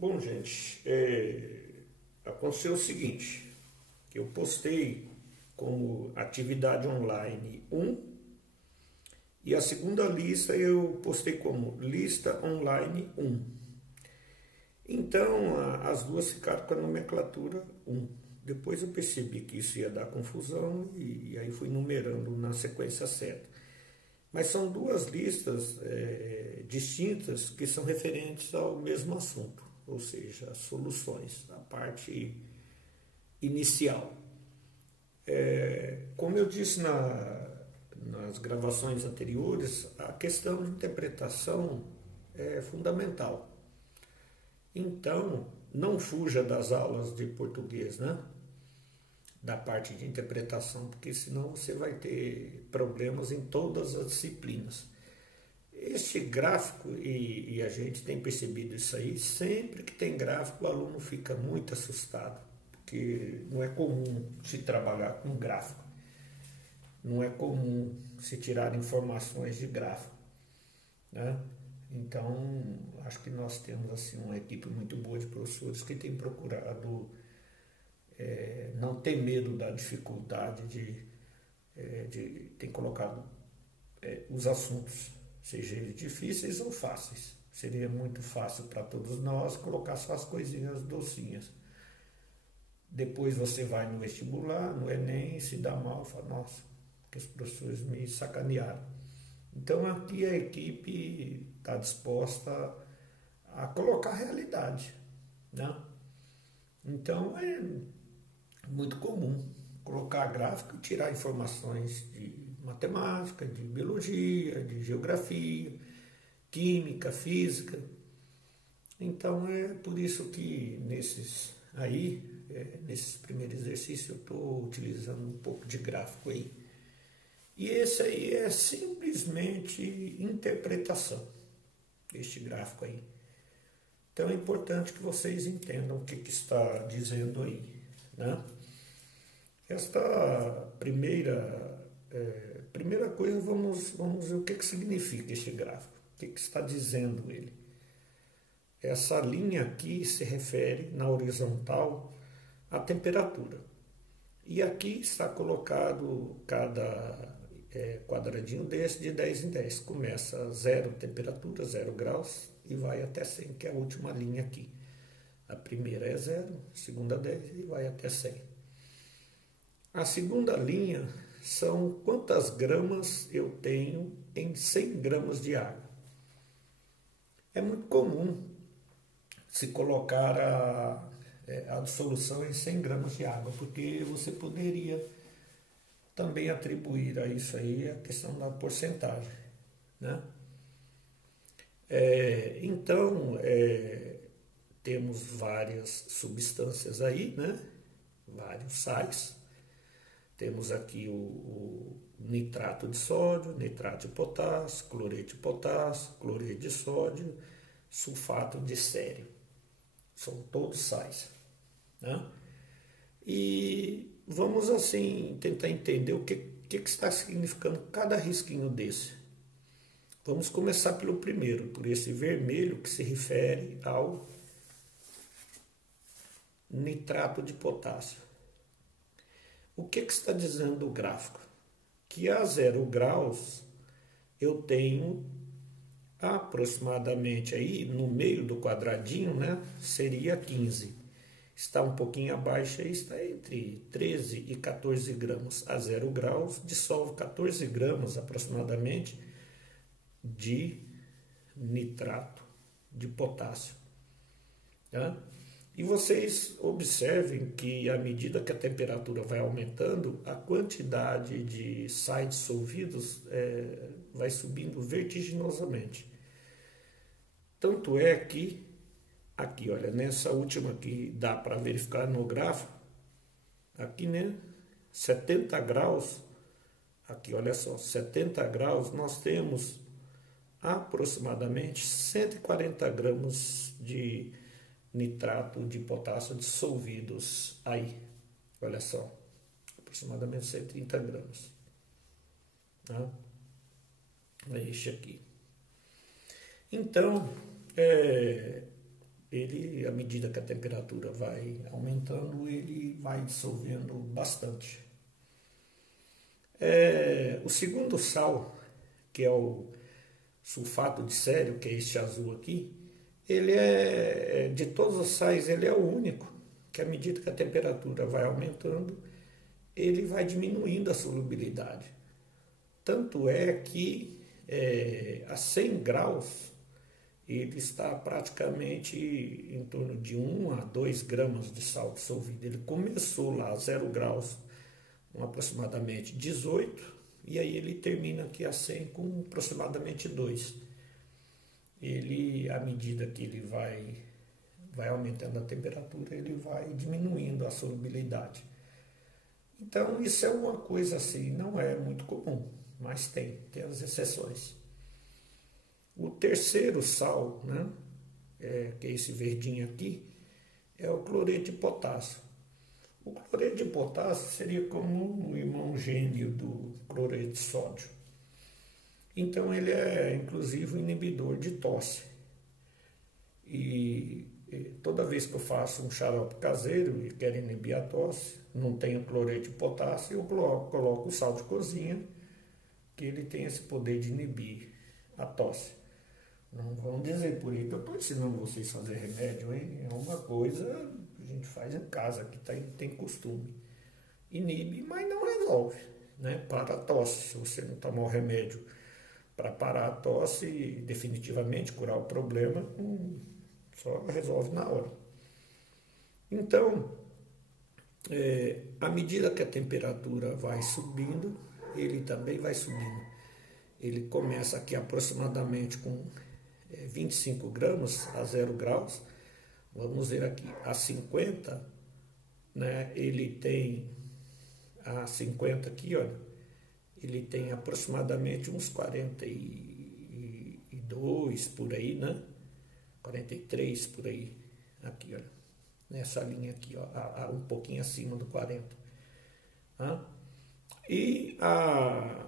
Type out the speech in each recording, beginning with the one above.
Bom, gente, aconteceu o seguinte, que eu postei como atividade online 1 e a segunda lista eu postei como lista online 1. Então, as duas ficaram com a nomenclatura 1. Depois eu percebi que isso ia dar confusão e aí fui numerando na sequência certa. Mas são duas listas distintas que são referentes ao mesmo assunto, ou seja, as soluções, a parte inicial. Como eu disse nas gravações anteriores, a questão de interpretação é fundamental. Então, não fuja das aulas de português, né? Da parte de interpretação, porque senão você vai ter problemas em todas as disciplinas. Este gráfico, e a gente tem percebido isso aí, sempre que tem gráfico o aluno fica muito assustado, porque não é comum se trabalhar com gráfico, não é comum se tirar informações de gráfico, né? Então, acho que nós temos assim uma equipe muito boa de professores que tem procurado não ter medo da dificuldade de ter colocado os assuntos, seja eles difíceis ou fáceis. Seria muito fácil para todos nós colocar só as coisinhas docinhas. Depois você vai no vestibular, no Enem, e se dá mal, fala, nossa, que os professores me sacanearam. Então aqui a equipe está disposta a colocar a realidade, né? Então é muito comum colocar gráfico e tirar informações de matemática, de biologia, de geografia, química, física. Então é por isso que nesses primeiros exercícios eu estou utilizando um pouco de gráfico aí. E esse aí é simplesmente interpretação, este gráfico aí. Então é importante que vocês entendam o que está dizendo aí, né? Esta primeira coisa, vamos ver o que significa este gráfico, o que está dizendo ele. Essa linha aqui se refere, na horizontal, à temperatura. E aqui está colocado cada quadradinho desse de 10 em 10. Começa 0 temperatura, 0 graus, e vai até 100, que é a última linha aqui. A primeira é 0, a segunda 10 e vai até 100. A segunda linha são quantas gramas eu tenho em 100 gramas de água. É muito comum se colocar a dissolução em 100 gramas de água, porque você poderia também atribuir a isso aí a questão da porcentagem, né? Então, temos várias substâncias aí, né? Vários sais. Temos aqui o nitrato de sódio, nitrato de potássio, cloreto de sódio, sulfato de sério. São todos sais, né? E vamos assim tentar entender o que está significando cada risquinho desse. Vamos começar pelo primeiro, por esse vermelho que se refere ao nitrato de potássio. O que está dizendo o gráfico? Que a 0 graus eu tenho aproximadamente aí no meio do quadradinho, né? Seria 15. Está um pouquinho abaixo aí, está entre 13 e 14 gramas. A 0 graus dissolve 14 gramas aproximadamente de nitrato de potássio, né? E vocês observem que à medida que a temperatura vai aumentando, a quantidade de sais dissolvidos vai subindo vertiginosamente. Tanto é que, aqui, olha, nessa última aqui dá para verificar no gráfico, aqui, né, 70 graus, aqui, olha só, 70 graus, nós temos aproximadamente 140 gramas de nitrato de potássio dissolvidos aí, olha só, aproximadamente 130 gramas, né? É este aqui. Então, ele, à medida que a temperatura vai aumentando, ele vai dissolvendo bastante. O segundo sal, que é o sulfato de cério, que é este azul aqui, ele de todos os sais, ele é o único que à medida que a temperatura vai aumentando, ele vai diminuindo a solubilidade. Tanto é que a 100 graus, ele está praticamente em torno de 1 a 2 gramas de sal dissolvido. Ele começou lá a 0 graus, com aproximadamente 18, e aí ele termina aqui a 100 com aproximadamente 2. Ele, à medida que ele vai aumentando a temperatura, ele vai diminuindo a solubilidade. Então, isso é uma coisa assim, não é muito comum, mas tem as exceções. O terceiro sal, né, que é esse verdinho aqui, é o cloreto de potássio. O cloreto de potássio seria como o irmão gêmeo do cloreto de sódio. Então, ele é, inclusive, um inibidor de tosse. E toda vez que eu faço um xarope caseiro e quero inibir a tosse, não tenho cloreto de potássio, eu coloco o sal de cozinha, que ele tem esse poder de inibir a tosse. Não vão dizer por aí que eu estou ensinando vocês a fazer remédio, hein? É uma coisa que a gente faz em casa, que tem costume. Inibe, mas não resolve, né? Para a tosse. Se você não tomar o remédio para parar a tosse e definitivamente curar o problema, só resolve na hora. Então, à medida que a temperatura vai subindo, ele também vai subindo. Ele começa aqui aproximadamente com 25 gramas a 0 graus. Vamos ver aqui, a 50, né, ele tem a 50 aqui, olha, ele tem aproximadamente uns 42 por aí, né? 43 por aí, aqui, olha, nessa linha aqui, ó, um pouquinho acima do 40. Tá? E a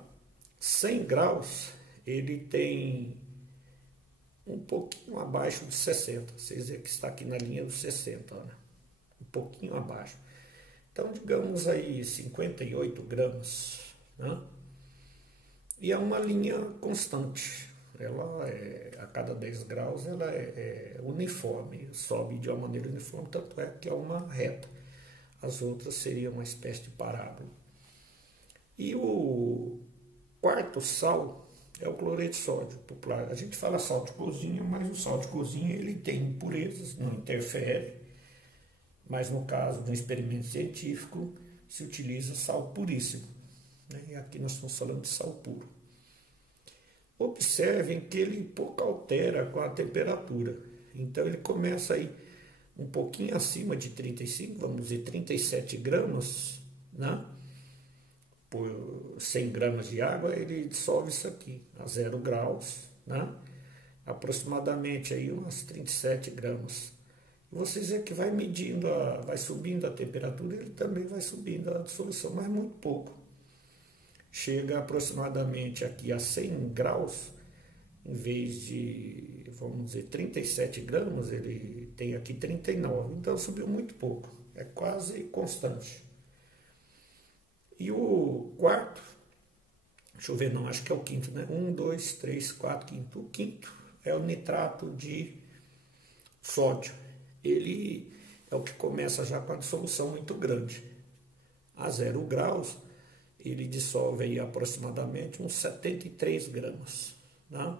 100 graus, ele tem um pouquinho abaixo de 60. Vocês veem que está aqui na linha dos 60, olha, um pouquinho abaixo. Então, digamos aí 58 gramas, né? E é uma linha constante. Ela a cada 10 graus ela é uniforme, sobe de uma maneira uniforme, tanto é que é uma reta. As outras seriam uma espécie de parábola. E o quarto sal é o cloreto de sódio popular. A gente fala sal de cozinha, mas o sal de cozinha ele tem impurezas, não interfere. Mas no caso de um experimento científico, se utiliza sal puríssimo. Né? E aqui nós estamos falando de sal puro. Observem que ele pouco altera com a temperatura. Então ele começa aí um pouquinho acima de 35, vamos dizer 37 gramas, né? Por 100 gramas de água, ele dissolve isso aqui a 0 graus, né? Aproximadamente aí umas 37 gramas. E vocês veem que vai medindo, vai subindo a temperatura, ele também vai subindo a dissolução, mas muito pouco. Chega aproximadamente aqui a 100 graus, em vez de, vamos dizer, 37 gramas, ele tem aqui 39, então subiu muito pouco, é quase constante. E o quarto, deixa eu ver, não, acho que é o quinto, né? 1, 2, 3, 4, quinto. O quinto é o nitrato de sódio. Ele é o que começa já com a dissolução muito grande. A 0 graus, ele dissolve aí aproximadamente uns 73 gramas. Né?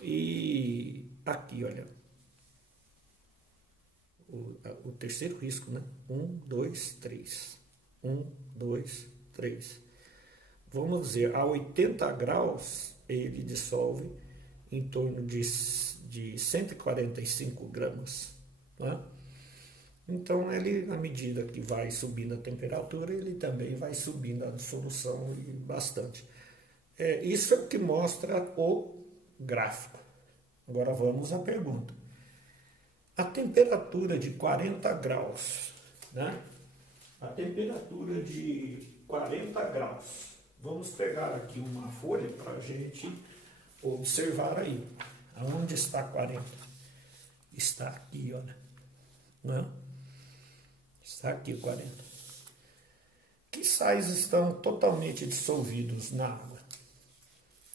E aqui, olha, o terceiro risco, né? 1, 2, 3. 1, 2, 3. Vamos dizer, a 80 graus, ele dissolve em torno de 145 gramas. Né? Então, ele, à medida que vai subindo a temperatura, ele também vai subindo a dissolução e bastante. Isso é o que mostra o gráfico. Agora vamos à pergunta. A temperatura de 40 graus, né? A temperatura de 40 graus. Vamos pegar aqui uma folha para a gente observar aí. Aonde está 40? está aqui, olha. Né? Está aqui 40. Que sais estão totalmente dissolvidos na água?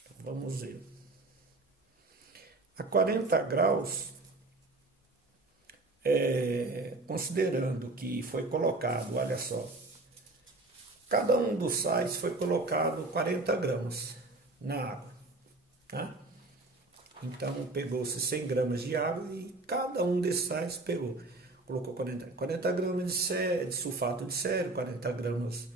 Então, vamos ver. A 40 graus, considerando que foi colocado, olha só, cada um dos sais foi colocado 40 gramas na água. Tá? Então, pegou-se 100 gramas de água e cada um desses sais colocou 40 gramas de sulfato de sério, 40 gramas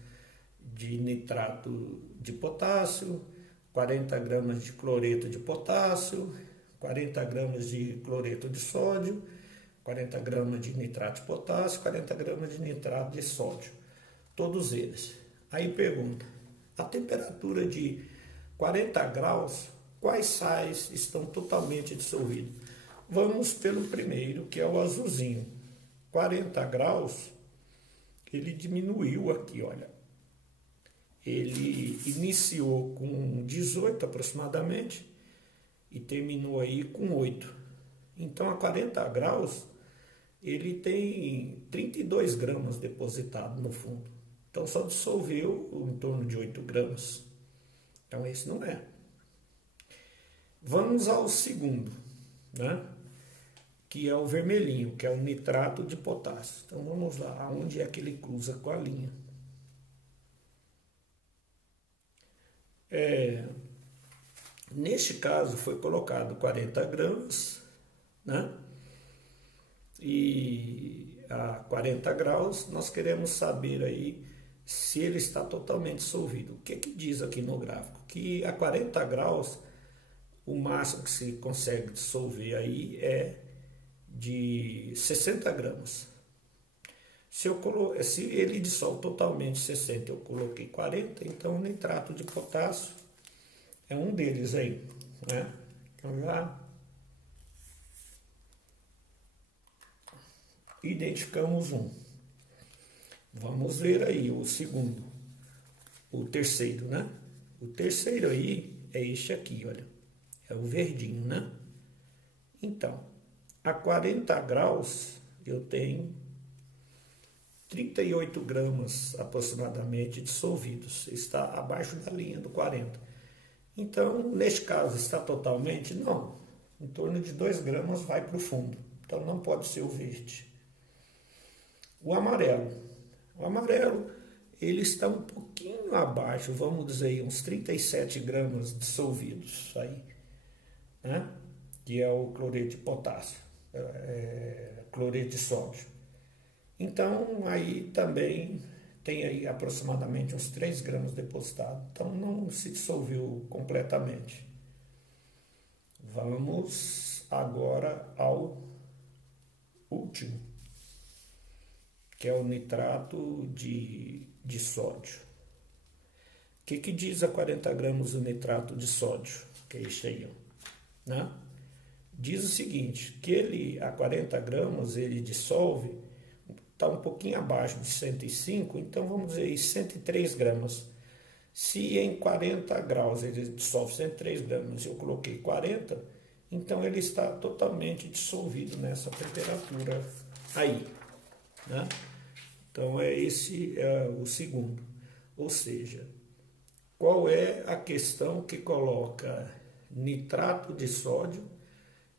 de nitrato de potássio, 40 gramas de cloreto de potássio, 40 gramas de cloreto de sódio, 40 gramas de nitrato de potássio, 40 gramas de nitrato de sódio. Todos eles. Aí pergunta, a temperatura de 40 graus, quais sais estão totalmente dissolvidos? Vamos pelo primeiro, que é o azulzinho. 40 graus, ele diminuiu aqui, olha. Ele iniciou com 18 aproximadamente e terminou aí com 8. Então, a 40 graus, ele tem 32 gramas depositado no fundo. Então, só dissolveu em torno de 8 gramas. Então, esse não é. Vamos ao segundo, né? Que é o vermelhinho, que é o nitrato de potássio. Então, vamos lá, aonde é que ele cruza com a linha. Neste caso, foi colocado 40 gramas, né? E a 40 graus, nós queremos saber aí se ele está totalmente dissolvido. O que diz aqui no gráfico? Que a 40 graus, o máximo que se consegue dissolver aí é de 60 gramas. Se ele dissolve totalmente 60, eu coloquei 40, então o nitrato de potássio é um deles aí, né? Então já identificamos um. Vamos ver aí o segundo, o terceiro, né? O terceiro aí é este aqui, olha. É o verdinho, né? Então, a 40 graus eu tenho 38 gramas aproximadamente dissolvidos. Está abaixo da linha do 40. Então, neste caso, está totalmente? Não. Em torno de 2 gramas vai para o fundo. Então, não pode ser o verde. O amarelo. O amarelo, ele está um pouquinho abaixo, vamos dizer, uns 37 gramas dissolvidos aí, né? Que é o cloreto de potássio, cloreto de sódio. Então, aí também tem aí aproximadamente uns 3 gramas depositados. Então, não se dissolveu completamente. Vamos agora ao último, que é o nitrato de sódio. O que diz a 40 gramas o nitrato de sódio? Que é este aí, ó, né? Diz o seguinte, que ele, a 40 gramas, ele dissolve, está um pouquinho abaixo de 105, então vamos dizer aí 103 gramas. Se em 40 graus ele dissolve 103 gramas e eu coloquei 40, então ele está totalmente dissolvido nessa temperatura aí, né? Então, esse é o segundo. Ou seja, qual é a questão que coloca nitrato de sódio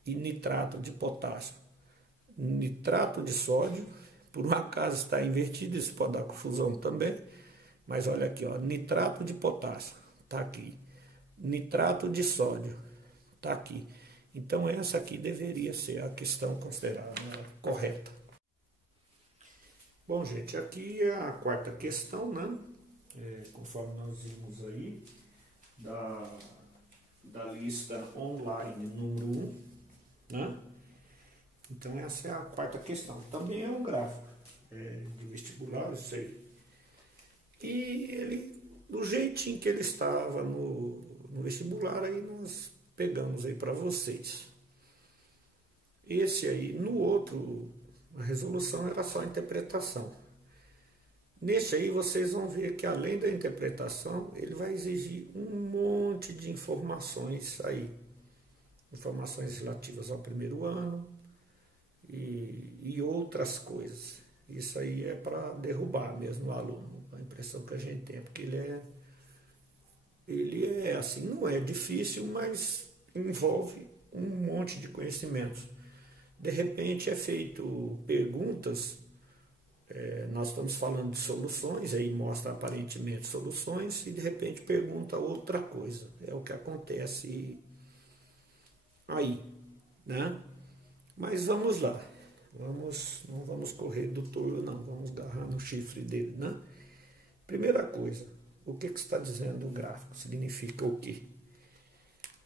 e nitrato de potássio? Nitrato de sódio, por um acaso está invertido, isso pode dar confusão também, mas olha aqui, ó, nitrato de potássio, está aqui. Nitrato de sódio, está aqui. Então, essa aqui deveria ser a questão considerada correta. Bom, gente, aqui é a quarta questão, né? Conforme nós vimos aí, da lista online número 1, né? Então, essa é a quarta questão. Também é um gráfico de vestibular, isso aí. E ele, do jeitinho que ele estava no vestibular, aí nós pegamos aí para vocês. Esse aí, no outro, a resolução era só a interpretação. Nesse aí vocês vão ver que além da interpretação, ele vai exigir um monte de informações aí. Informações relativas ao primeiro ano, e outras coisas. Isso aí é para derrubar mesmo o aluno, a impressão que a gente tem, porque ele é assim, não é difícil, mas envolve um monte de conhecimentos. De repente é feito perguntas, nós estamos falando de soluções, aí mostra aparentemente soluções, e de repente pergunta outra coisa. É o que acontece aí, né? Mas vamos lá, não vamos correr do touro não, vamos agarrar no chifre dele, né? Primeira coisa, o que está dizendo o gráfico? Significa o quê?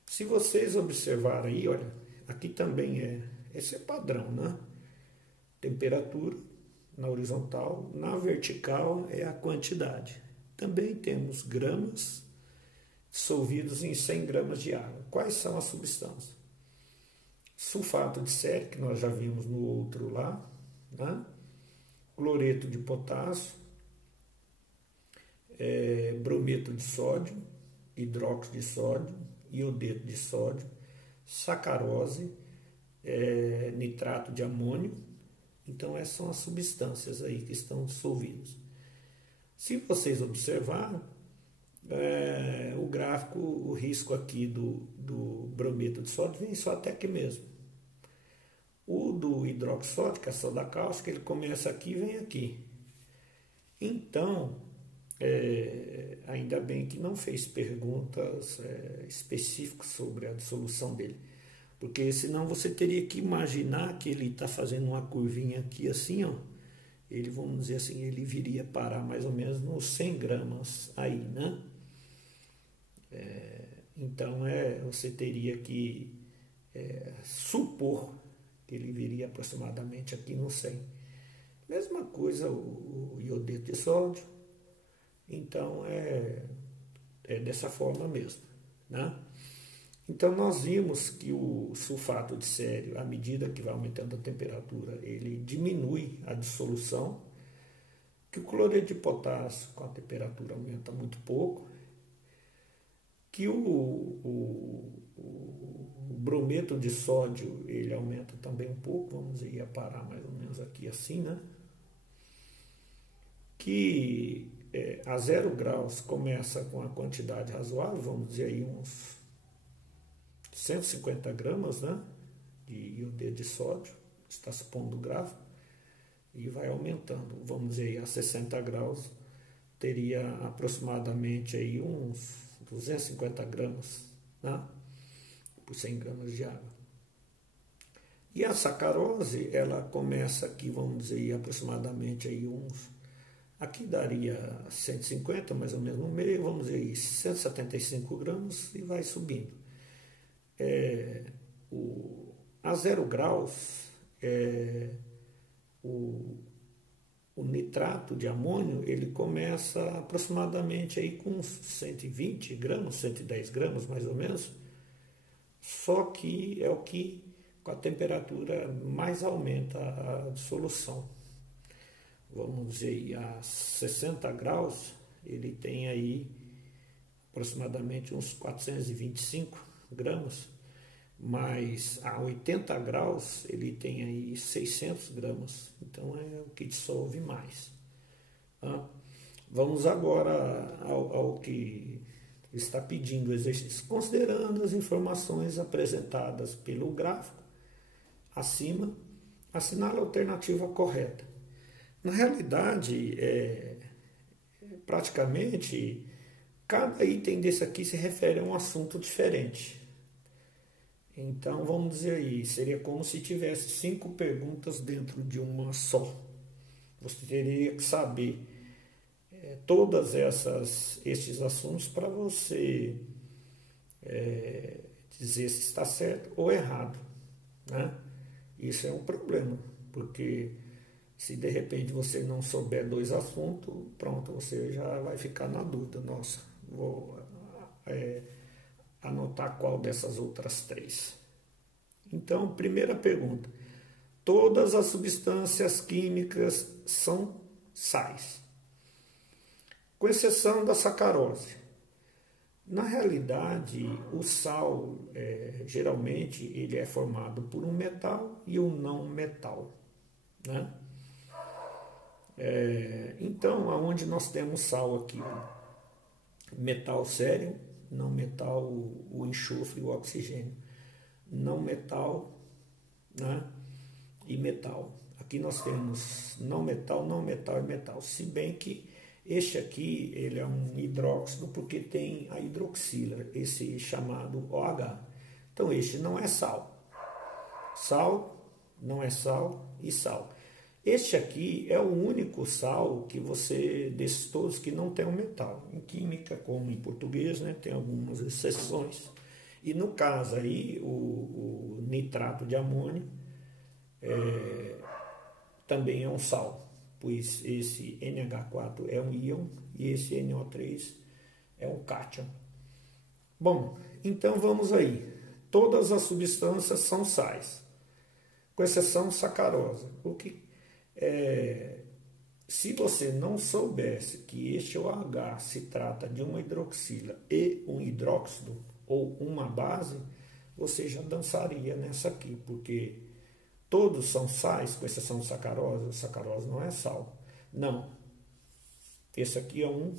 Se vocês observarem aí, olha, aqui também esse é padrão, né? Temperatura na horizontal, na vertical é a quantidade. Também temos gramas dissolvidos em 100 gramas de água. Quais são as substâncias? Sulfato de sério, que nós já vimos no outro lá, né? Cloreto de potássio, brometo de sódio, hidróxido de sódio, iodeto de sódio, sacarose, nitrato de amônio. Então essas são as substâncias aí que estão dissolvidas. Se vocês observarem, o gráfico, o risco aqui do brometo de sódio vem só até aqui mesmo. O do hidróxido de sódio, que é a soda cáustica, ele começa aqui e vem aqui. Então, ainda bem que não fez perguntas específicas sobre a dissolução dele. Porque senão você teria que imaginar que ele está fazendo uma curvinha aqui assim, ó. Ele, vamos dizer assim, ele viria parar mais ou menos nos 100 gramas aí, né? Então, você teria que supor que ele viria aproximadamente aqui no 100. Mesma coisa o iodeto de sódio. Então, é dessa forma mesmo, né? Então, nós vimos que o sulfato de sério, à medida que vai aumentando a temperatura, ele diminui a dissolução, que o cloreto de potássio, com a temperatura, aumenta muito pouco, que o brometo de sódio, ele aumenta também um pouco, vamos ir a parar mais ou menos aqui assim, né? Que a 0 graus começa com a quantidade razoável, vamos dizer aí uns 150 gramas, né, de iodeto de sódio, está supondo o gráfico, e vai aumentando. Vamos dizer, a 60 graus teria aproximadamente aí uns 250 gramas, né, por 100 gramas de água. E a sacarose, ela começa aqui, vamos dizer, aproximadamente aí uns, aqui daria 150, mais ou menos no meio, vamos dizer, 175 gramas e vai subindo. A 0 graus, o nitrato de amônio, ele começa aproximadamente aí com 120 gramas, 110 gramas mais ou menos, só que é o que com a temperatura mais aumenta a dissolução. Vamos dizer aí, a 60 graus, ele tem aí aproximadamente uns 425 gramas, mas a 80 graus ele tem aí 600 gramas, então é o que dissolve mais. Vamos agora ao que está pedindo o exercício. Considerando as informações apresentadas pelo gráfico acima, assinale a alternativa correta. Na realidade, praticamente, cada item desse aqui se refere a um assunto diferente. Então, vamos dizer aí, seria como se tivesse 5 perguntas dentro de uma só. Você teria que saber todas esses assuntos para você dizer se está certo ou errado, né? Isso é um problema, porque se de repente você não souber 2 assuntos, pronto, você já vai ficar na dúvida. Nossa, vou anotar qual dessas outras 3. Então, primeira pergunta. Todas as substâncias químicas são sais, com exceção da sacarose. Na realidade, o sal, geralmente, ele é formado por um metal e um não metal, né? Então, aonde nós temos sal aqui, metal sério, não metal, o enxofre e o oxigênio, não metal, né? E metal. Aqui nós temos não metal e metal, se bem que este aqui ele é um hidróxido porque tem a hidroxila, esse chamado OH. Então este não é sal. Sal não é sal e sal. Este aqui é o único sal que você, desses todos, que não tem um metal. Em química, como em português, né, tem algumas exceções. E no caso aí, o nitrato de amônio também é um sal, pois esse NH4 é um íon e esse NO3 é um cátion. Bom, então vamos aí. Todas as substâncias são sais, com exceção sacarose. Se você não soubesse que este OH se trata de uma hidroxila e um hidróxido ou uma base, você já dançaria nessa aqui, porque todos são sais, com exceção de sacarose. Sacarose não é sal. Não. Esse aqui é um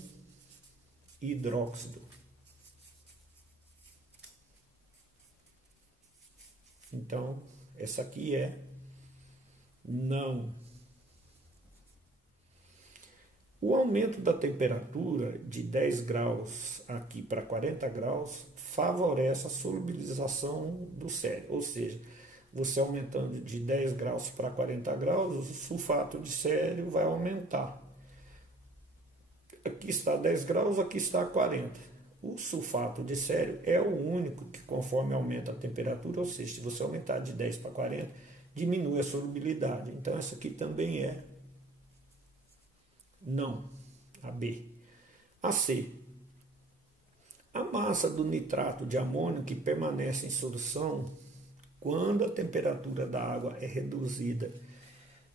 hidróxido. Então, essa aqui é não. O aumento da temperatura de 10 graus aqui para 40 graus favorece a solubilização do sério, ou seja, você aumentando de 10 graus para 40 graus, o sulfato de sério vai aumentar. Aqui está 10 graus, aqui está 40. O sulfato de sério é o único que, conforme aumenta a temperatura, ou seja, se você aumentar de 10 para 40, diminui a solubilidade. Então, essa aqui também é não, a B. A C. A massa do nitrato de amônio que permanece em solução quando a temperatura da água é reduzida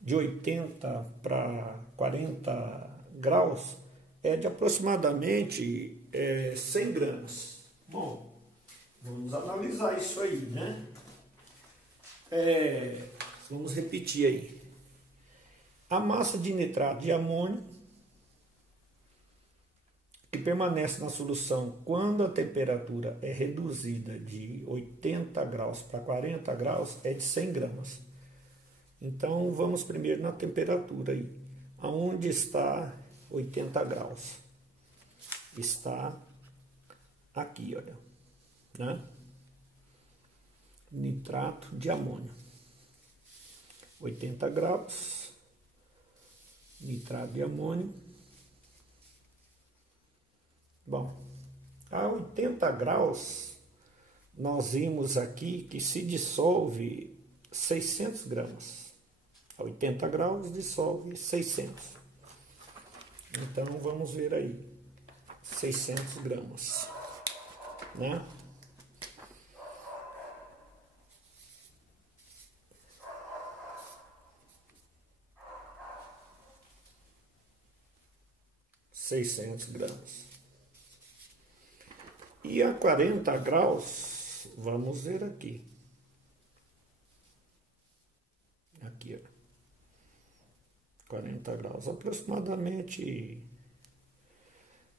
de 80 para 40 graus é de aproximadamente 100 gramas. Bom, vamos analisar isso aí, né? Vamos repetir aí. A massa de nitrato de amônio que permanece na solução quando a temperatura é reduzida de 80 graus para 40 graus é de 100 gramas. Então, vamos primeiro na temperatura aí. Aonde está 80 graus? Está aqui, olha, né? Nitrato de amônio. 80 graus, nitrato de amônio. Bom, a 80 graus, nós vimos aqui que se dissolve 600 gramas. A 80 graus dissolve 600. Então, vamos ver aí, 600 gramas, né? gramas. E a 40 graus, vamos ver aqui. Aqui, ó. 40 graus, aproximadamente,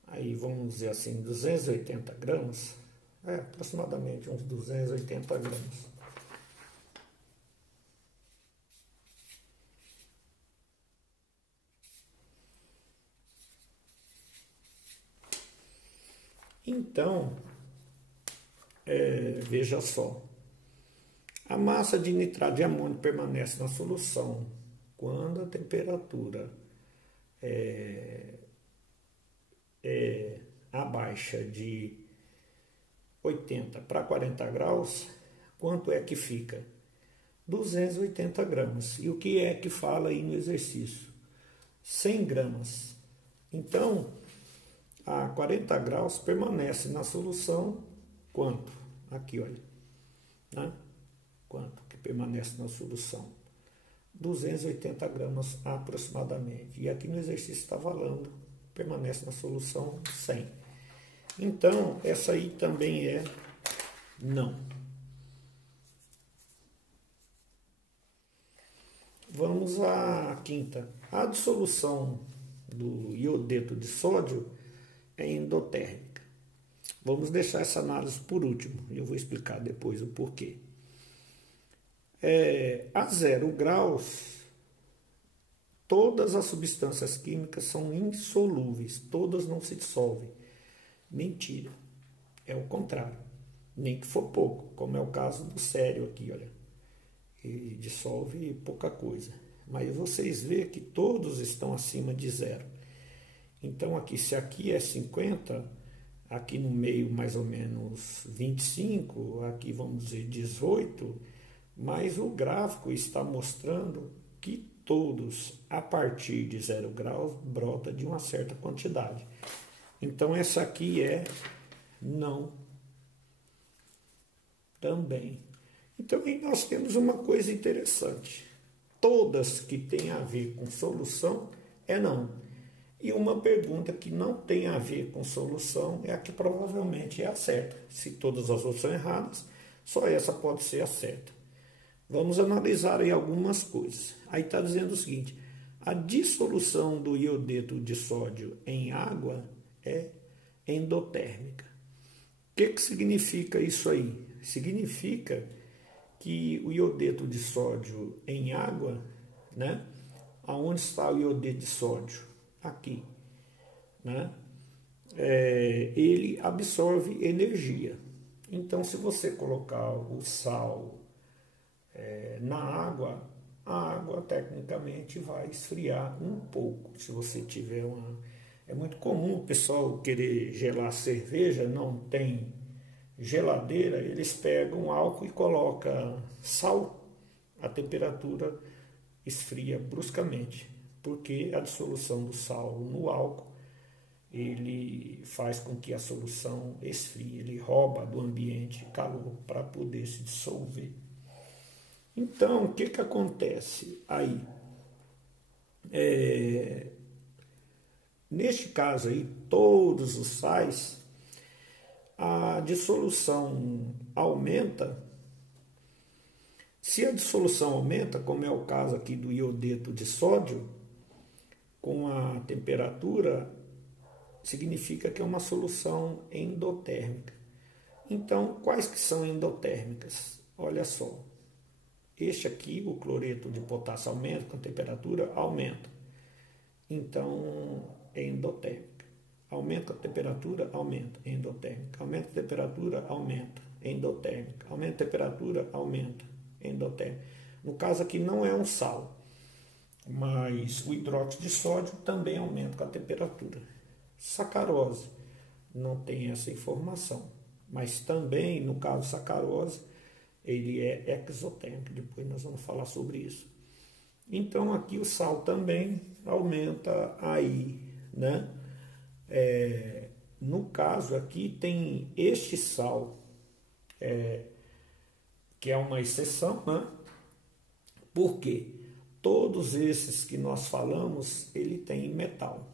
aí vamos dizer assim, 280 gramas. Aproximadamente uns 280 gramas. Então, veja só, a massa de nitrato de amônio permanece na solução quando a temperatura é abaixo de 80 para 40 graus, quanto é que fica? 280 gramas. E o que é que fala aí no exercício? 100 gramas. Então, a 40 graus permanece na solução quanto? Aqui, olha. Né? Quanto que permanece na solução? 280 gramas aproximadamente. E aqui no exercício está falando, permanece na solução 100. Então, essa aí também é não. Vamos à quinta. A dissolução do iodeto de sódio é endotérmica. Vamos deixar essa análise por último, e eu vou explicar depois o porquê. A 0 graus, todas as substâncias químicas são insolúveis, todas não se dissolvem. Mentira, é o contrário, nem que for pouco, como é o caso do sério aqui, olha, ele dissolve pouca coisa. Mas vocês veem que todos estão acima de 0. Então aqui, se aqui é 50, aqui no meio mais ou menos 25, aqui vamos dizer 18, mas o gráfico está mostrando que todos, a partir de 0 graus, brota de uma certa quantidade. Então essa aqui é não também. Então aí nós temos uma coisa interessante. Todas que têm a ver com solução é não. E uma pergunta que não tem a ver com solução é a que provavelmente é a certa. Se todas as outras são erradas, só essa pode ser a certa. Vamos analisar aí algumas coisas. Aí está dizendo o seguinte: a dissolução do iodeto de sódio em água é endotérmica. O que significa isso aí? Significa que o iodeto de sódio em água, né? Aonde está o iodeto de sódio? Aqui, né? Ele absorve energia. Então, se você colocar o sal na água, a água tecnicamente vai esfriar um pouco. Se você tiver uma... É muito comum o pessoal querer gelar cerveja, não tem geladeira, eles pegam álcool e colocam sal, a temperatura esfria bruscamente, porque a dissolução do sal no álcool, ele faz com que a solução esfrie, ele rouba do ambiente calor para poder se dissolver. Então, o que acontece aí? Neste caso aí, todos os sais, a dissolução aumenta. Se a dissolução aumenta, como é o caso aqui do iodeto de sódio, com a temperatura, significa que é uma solução endotérmica. Então, quais que são endotérmicas? Olha só, este aqui, o cloreto de potássio aumenta com a temperatura, aumenta. Então, é endotérmica. Aumenta a temperatura, aumenta, endotérmica. Aumenta a temperatura, aumenta, endotérmica. Aumenta a temperatura, aumenta, endotérmica. No caso aqui não é um sal, mas o hidróxido de sódio também aumenta com a temperatura. Sacarose não tem essa informação, mas também, no caso sacarose, ele é exotérmico. Depois nós vamos falar sobre isso. Então aqui o sal também aumenta aí, né? No caso aqui tem este sal, que é uma exceção, né? Porque todos esses que nós falamos, ele tem metal,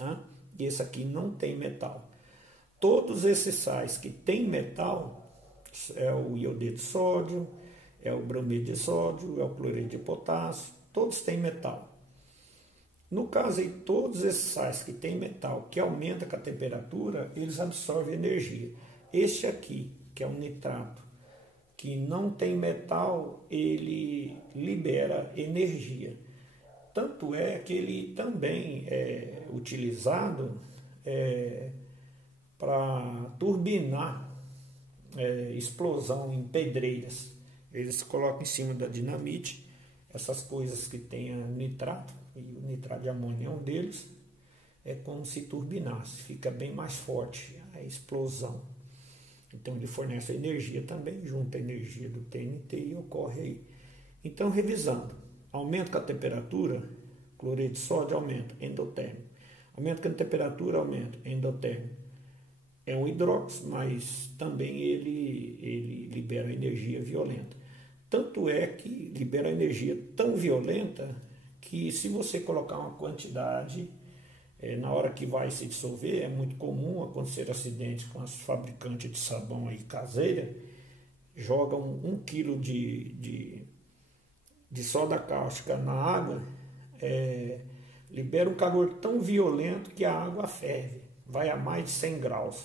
né? E esse aqui não tem metal. Todos esses sais que têm metal, é o iodeto de sódio, é o brometo de sódio, é o cloreto de potássio, todos têm metal. No caso aí, todos esses sais que têm metal, que aumenta com a temperatura, eles absorvem energia. Este aqui, que é um nitrato, que não tem metal, ele libera energia. Tanto é que ele também é utilizado para turbinar explosão em pedreiras. Eles colocam em cima da dinamite essas coisas que tem nitrato, e o nitrato de amônio é um deles, é como se turbinasse, fica bem mais forte a explosão. Então ele fornece energia também, junta a energia do TNT e ocorre aí. Então, revisando, aumenta com a temperatura, cloreto de sódio aumenta, endotérmico. Aumenta com a temperatura, aumenta, endotérmico. É um hidróxido, mas também ele libera energia violenta. Tanto é que libera energia tão violenta que se você colocar uma quantidade Na hora que vai se dissolver, é muito comum acontecer acidentes com as fabricantes de sabão aí caseira, jogam 1 quilo de soda cáustica na água, libera um calor tão violento que a água ferve, vai a mais de 100 graus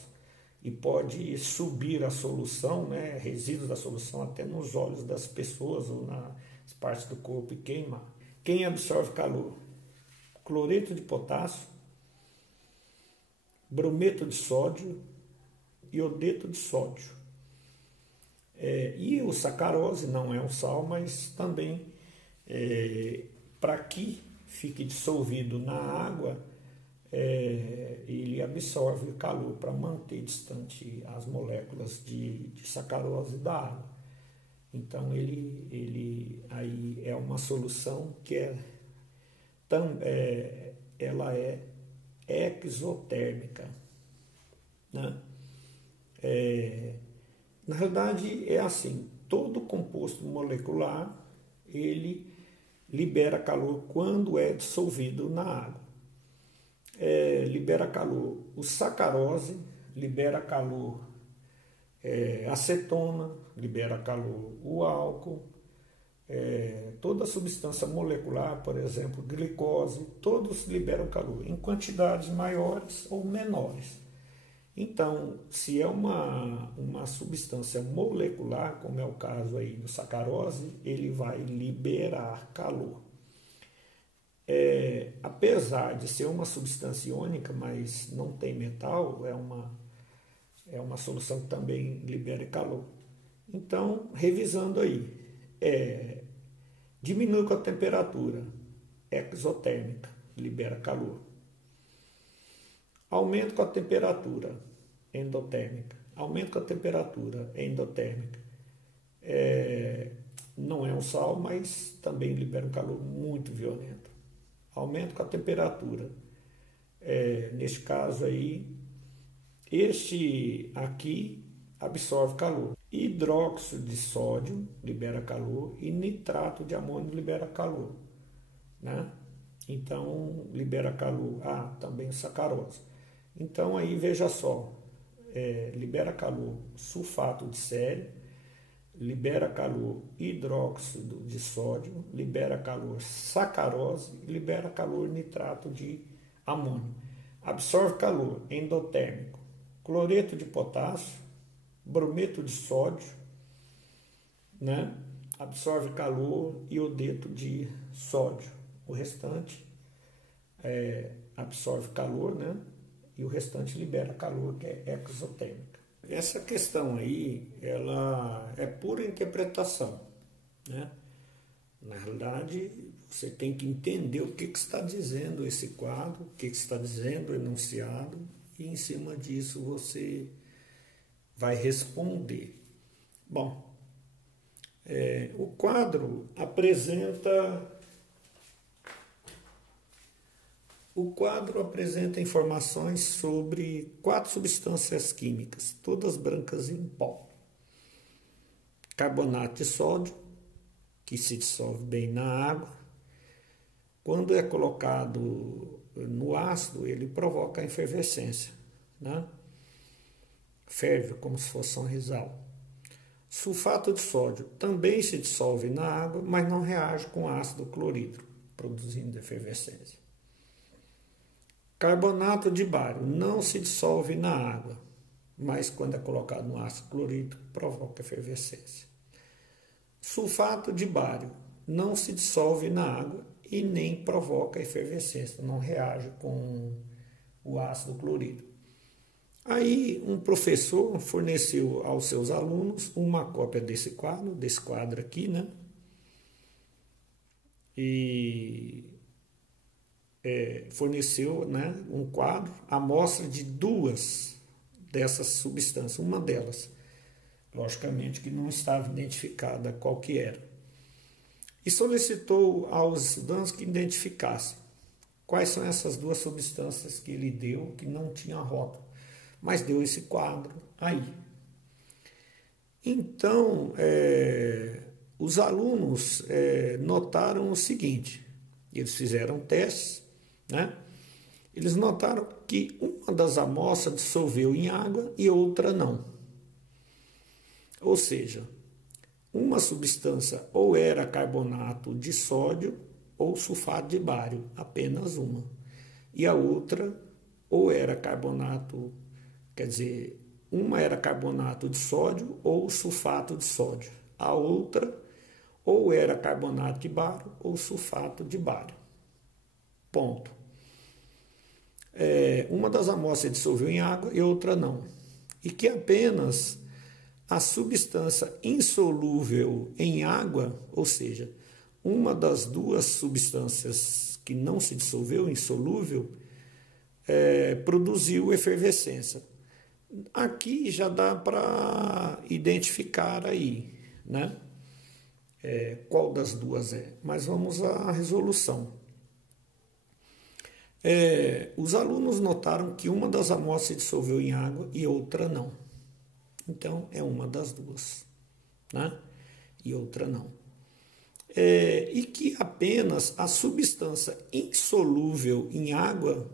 e pode subir a solução, né, resíduos da solução até nos olhos das pessoas ou nas partes do corpo e queimar. Quem absorve calor? Cloreto de potássio, brometo de sódio, iodeto de sódio. E o sacarose não é um sal, mas também para que fique dissolvido na água, ele absorve o calor para manter distante as moléculas de sacarose da água. Então ele aí é uma solução que ela é exotérmica, né? Na realidade é assim, todo composto molecular ele libera calor quando é dissolvido na água. Libera calor o sacarose, libera calor acetona, libera calor o álcool, toda substância molecular, por exemplo, glicose, todos liberam calor em quantidades maiores ou menores. Então, se é uma substância molecular, como é o caso aí do sacarose, ele vai liberar calor. Apesar de ser uma substância iônica, mas não tem metal, é uma solução que também libera calor. Então, revisando aí, diminui com a temperatura exotérmica, libera calor. Aumento com a temperatura endotérmica. Aumento com a temperatura endotérmica. Não é um sal, mas também libera um calor muito violento. Aumento com a temperatura. Neste caso aí, este aqui absorve calor. Hidróxido de sódio libera calor e nitrato de amônio libera calor, né? Então, libera calor. Também sacarose. Então, aí veja só, libera calor sulfato de sério, libera calor hidróxido de sódio, libera calor sacarose e libera calor nitrato de amônio. Absorve calor endotérmico, cloreto de potássio, brometo de sódio, né? Absorve calor iodeto de sódio. O restante absorve calor, né? E o restante libera calor, que é exotérmica. Essa questão aí, ela é pura interpretação, né? Na realidade, você tem que entender o que está dizendo esse quadro, o que está dizendo o enunciado, e em cima disso você vai responder. Bom, o quadro apresenta informações sobre 4 substâncias químicas, todas brancas em pó. Carbonato de sódio, que se dissolve bem na água. Quando é colocado no ácido, ele provoca a efervescência, né? Ferve como se fosse um rizal. Sulfato de sódio também se dissolve na água, mas não reage com ácido clorídrico, produzindo efervescência. Carbonato de bário não se dissolve na água, mas quando é colocado no ácido clorídrico, provoca efervescência. Sulfato de bário não se dissolve na água e nem provoca efervescência, não reage com o ácido clorídrico. Aí um professor forneceu aos seus alunos uma cópia desse quadro aqui, né? E forneceu, né, um quadro, amostra de 2 dessas substâncias, uma delas, logicamente que não estava identificada qual que era. E solicitou aos estudantes que identificassem quais são essas 2 substâncias que ele deu, que não tinha rótulo, mas deu esse quadro aí. Então, os alunos notaram o seguinte: eles fizeram testes, né? eles notaram que uma das amostras dissolveu em água e outra não. Ou seja, uma substância ou era carbonato de sódio ou sulfato de bário, apenas uma. E a outra ou era carbonato, quer dizer, uma era carbonato de sódio ou sulfato de sódio. A outra ou era carbonato de bário ou sulfato de bário. Ponto. Uma das amostras dissolveu em água e outra não. E que apenas a substância insolúvel em água, ou seja, uma das duas substâncias que não se dissolveu, insolúvel, produziu efervescência. Aqui já dá para identificar aí, né? Qual das duas é. Mas vamos à resolução. Os alunos notaram que uma das amostras se dissolveu em água e outra não. Então, é uma das duas, né? E outra não. E que apenas a substância insolúvel em água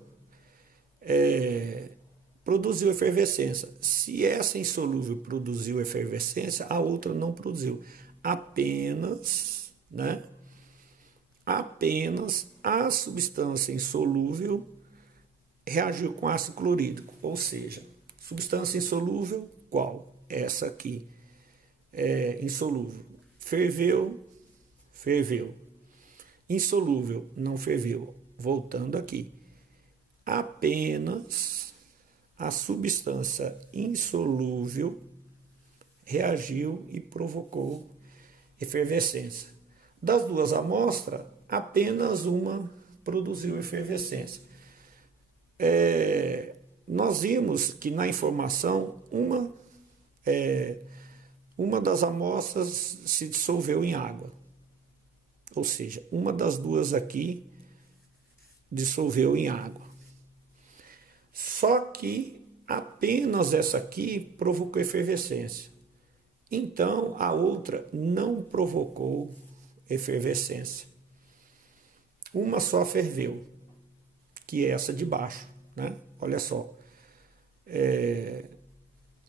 produziu efervescência. Se essa insolúvel produziu efervescência, a outra não produziu. Apenas, né? Apenas a substância insolúvel reagiu com ácido clorídrico, ou seja, substância insolúvel, qual? Essa aqui, insolúvel. Ferveu, ferveu. Insolúvel, não ferveu. Voltando aqui, apenas a substância insolúvel reagiu e provocou efervescência. Das duas amostras, apenas uma produziu efervescência. Nós vimos que na informação uma das amostras se dissolveu em água. Ou seja, uma das duas aqui dissolveu em água. Só que apenas essa aqui provocou efervescência. Então, a outra não provocou efervescência. Uma só ferveu, que é essa de baixo, né? Olha só.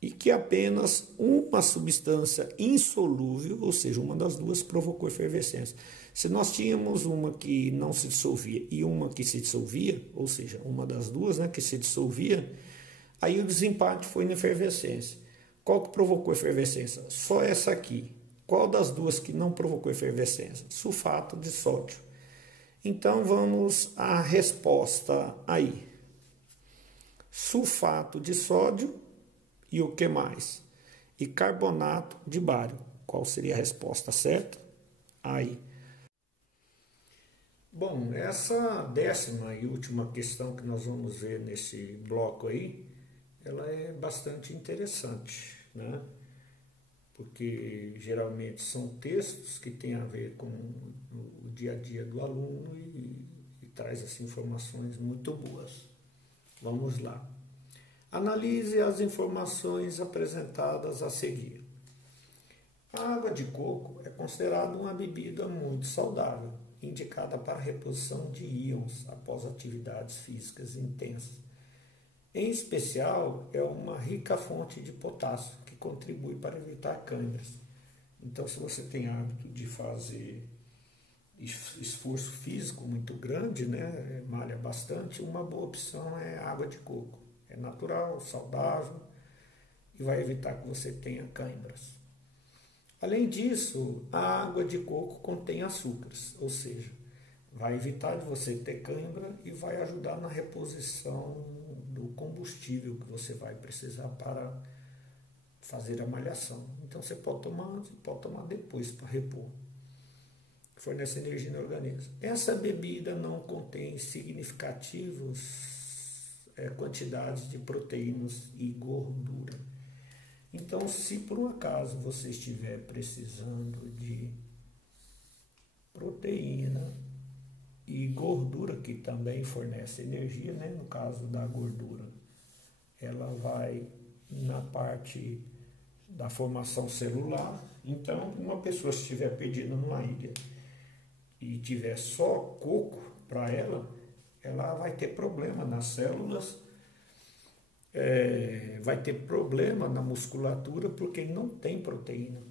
E que apenas uma substância insolúvel, ou seja, uma das duas, provocou efervescência. Se nós tínhamos uma que não se dissolvia e uma que se dissolvia, ou seja, uma das duas, né, que se dissolvia, aí o desempate foi na efervescência. Qual que provocou efervescência? Só essa aqui. Qual das duas que não provocou efervescência? Sulfato de sódio. Então vamos à resposta aí. Sulfato de sódio e o que mais? E carbonato de bário. Qual seria a resposta certa? Aí. Bom, essa 10ª e última questão que nós vamos ver nesse bloco aí, ela é bastante interessante, né? Porque geralmente são textos que têm a ver com o dia a dia do aluno e traz assim, informações muito boas. Vamos lá. Analise as informações apresentadas a seguir. A água de coco é considerada uma bebida muito saudável, indicada para a reposição de íons após atividades físicas intensas. Em especial, é uma rica fonte de potássio, que contribui para evitar câimbras. Então, se você tem hábito de fazer esforço físico muito grande, né, malha bastante, uma boa opção é água de coco. É natural, saudável e vai evitar que você tenha câimbras. Além disso, a água de coco contém açúcares, ou seja, vai evitar de você ter câimbra e vai ajudar na reposição do combustível que você vai precisar para fazer a malhação. Então você pode tomar depois para repor. Fornece energia no organismo. Essa bebida não contém significativos quantidades de proteínas e gordura. Então, se por um acaso você estiver precisando de proteína e gordura, que também fornece energia, né? No caso da gordura, ela vai na parte da formação celular. Então, uma pessoa se estiver perdida numa ilha e tiver só coco para ela, ela vai ter problema nas células, vai ter problema na musculatura porque não tem proteína.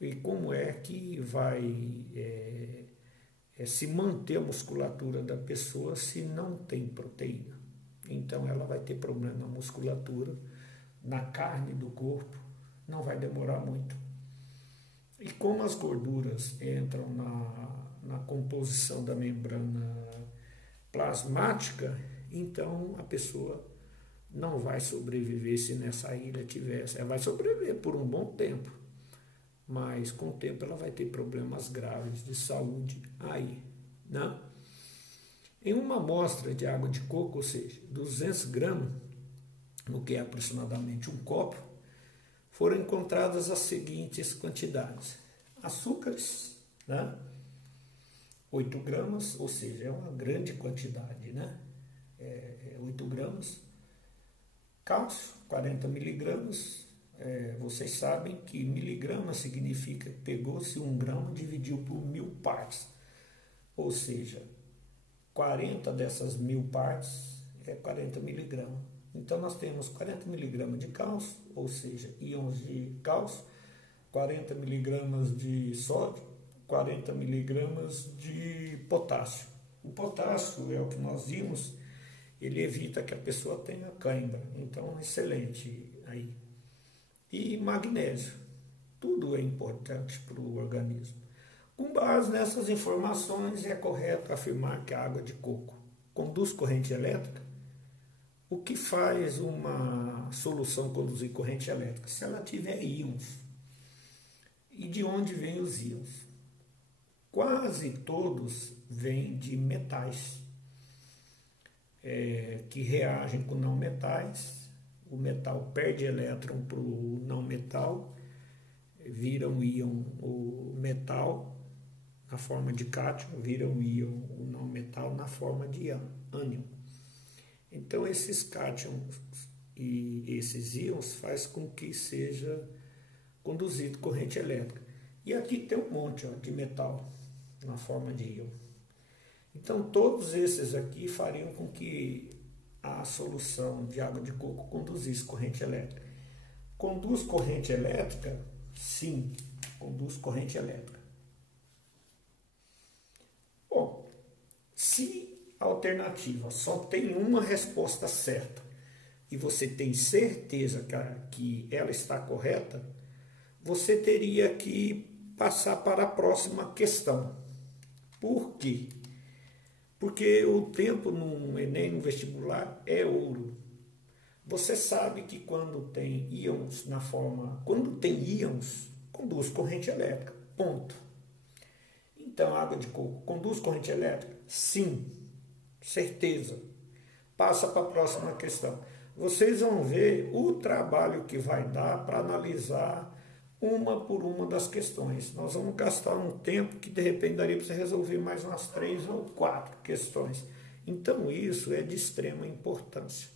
E como é que vai se manter a musculatura da pessoa se não tem proteína? Então ela vai ter problema na musculatura, na carne do corpo, não vai demorar muito. E como as gorduras entram na composição da membrana plasmática, então a pessoa não vai sobreviver se nessa ilha tivesse. Ela vai sobreviver por um bom tempo, mas com o tempo ela vai ter problemas graves de saúde aí, né? Em uma amostra de água de coco, ou seja, 200 gramas, no que é aproximadamente um copo, foram encontradas as seguintes quantidades: açúcares, né? 8 gramas, ou seja, é uma grande quantidade, né? 8 gramas. Cálcio, 40 miligramas. Vocês sabem que miligrama significa que pegou-se 1 grama e dividiu por 1000 partes. Ou seja, 40 dessas 1000 partes é 40 miligramas. Então nós temos 40 miligramas de cálcio, ou seja, íons de cálcio, 40 miligramas de sódio, 40 miligramas de potássio. O potássio é o que nós vimos, ele evita que a pessoa tenha cãibra, então excelente aí. E magnésio, tudo é importante para o organismo. Com base nessas informações, é correto afirmar que a água de coco conduz corrente elétrica. O que faz uma solução conduzir corrente elétrica? Se ela tiver íons. E de onde vêm os íons? Quase todos vêm de metais, que reagem com não metais. O metal perde elétron para o não metal, vira um íon o metal na forma de cátion, vira um íon o não metal na forma de ânion. Então esses cátions e esses íons faz com que seja conduzido corrente elétrica. E aqui tem um monte de metal na forma de íon. Então todos esses aqui fariam com que a solução de água de coco conduzisse corrente elétrica. Conduz corrente elétrica? Sim, conduz corrente elétrica. Bom, se a alternativa só tem uma resposta certa e você tem certeza que ela está correta, você teria que passar para a próxima questão. Por quê? Porque o tempo no Enem, no vestibular, é ouro. Você sabe que quando tem íons conduz corrente elétrica, ponto. Então, a água de coco conduz corrente elétrica? Sim, certeza. Passa para a próxima questão. Vocês vão ver o trabalho que vai dar para analisar uma por uma das questões. Nós vamos gastar um tempo que de repente daria para você resolver mais umas 3 ou 4 questões. Então isso é de extrema importância.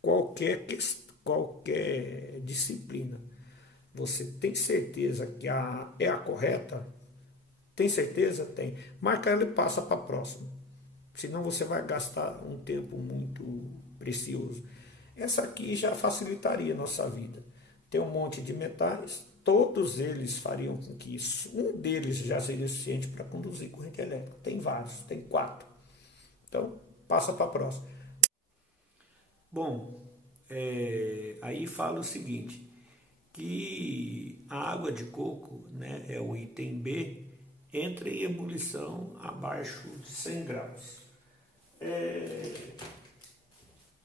Qualquer disciplina, você tem certeza que é a correta? Tem certeza? Tem. Marca ela e passa para a próxima. Senão você vai gastar um tempo muito precioso. Essa aqui já facilitaria a nossa vida. Tem um monte de metais, todos eles fariam com que um deles já seria suficiente para conduzir corrente elétrica. Tem vários, tem 4. Então, passa para a próxima. Bom, aí fala o seguinte, que a água de coco, né, é o item B, entra em ebulição abaixo de 100 graus.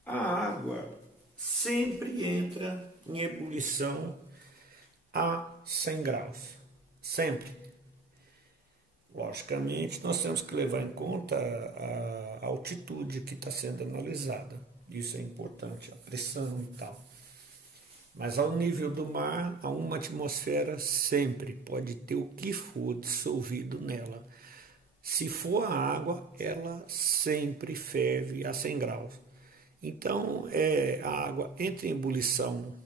A água sempre entra em ebulição a 100 graus, sempre. Logicamente, nós temos que levar em conta a altitude que está sendo analisada. Isso é importante, a pressão e tal. Mas ao nível do mar, a uma atmosfera sempre pode ter o que for dissolvido nela. Se for a água, ela sempre ferve a 100 graus. Então, a água entra em ebulição,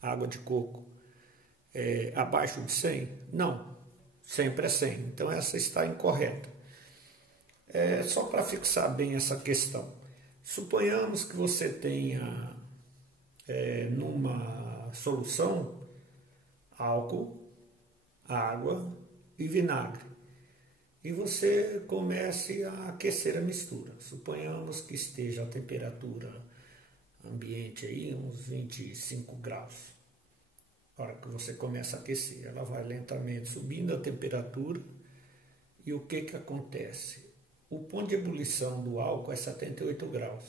a água de coco, abaixo de 100? Não, sempre é 100. Então, essa está incorreta. Só para fixar bem essa questão. Suponhamos que você tenha numa solução álcool, água e vinagre. E você comece a aquecer a mistura. Suponhamos que esteja a temperatura ambiente aí, uns 25 graus. A hora que você começa a aquecer, ela vai lentamente subindo a temperatura. E o que acontece? O ponto de ebulição do álcool é 78 graus.